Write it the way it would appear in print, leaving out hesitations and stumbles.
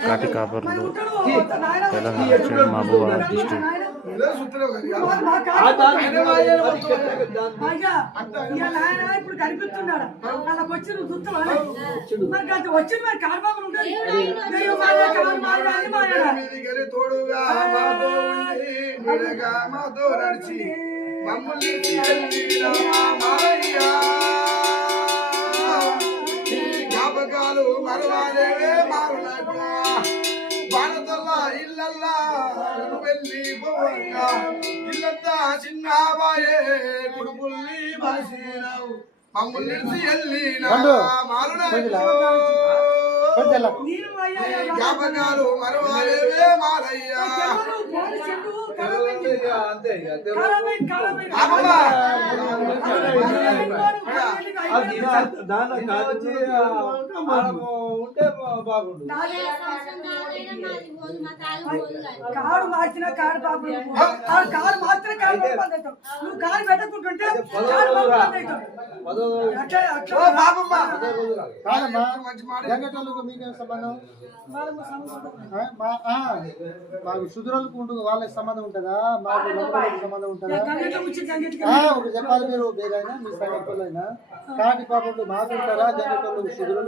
కాటి కాపర్లు తెలంగాణ మహబూబాబాద్ డిస్ట్రిక్ట్. ఇప్పుడు కనిపిస్తున్నాడు వాళ్ళకి వచ్చి నువ్వు చూస్తున్నావు మరి అంత వచ్చింది మరి కారబాబు ఉంటుంది తోడుగా మాతో నడిచి మమ్మల్ని జ్ఞాపకాలు మరవాలేవే మారులాగా బాణతల్లా ఇల్లల్లా వెళ్ళి పోవంగా ఇల్లంతా చిన్నబాయే కుడుపుల్ని మనిషినావు మమ్మల్ని వెళ్ళినా మారులాగా జ్ఞాపకాలు మరవాలేవే మారయ్యా కారు మార్చిన కారు పాప కారు మాత్రం కారు నువ్వు కారు పెట్టకుంటుంటే మాకు సుధురాలకు ఉంటుంది వాళ్ళకి సంబంధం ఉంటుందా మాకు లోపలికి సంబంధం ఉంటుందా ఒకటి చెప్పాలి మీరు వేరైనా మీ సంగతులైనా కాటి పాపలు మాకు ఉంటారా గంగటోళ్ళు సుధురాలు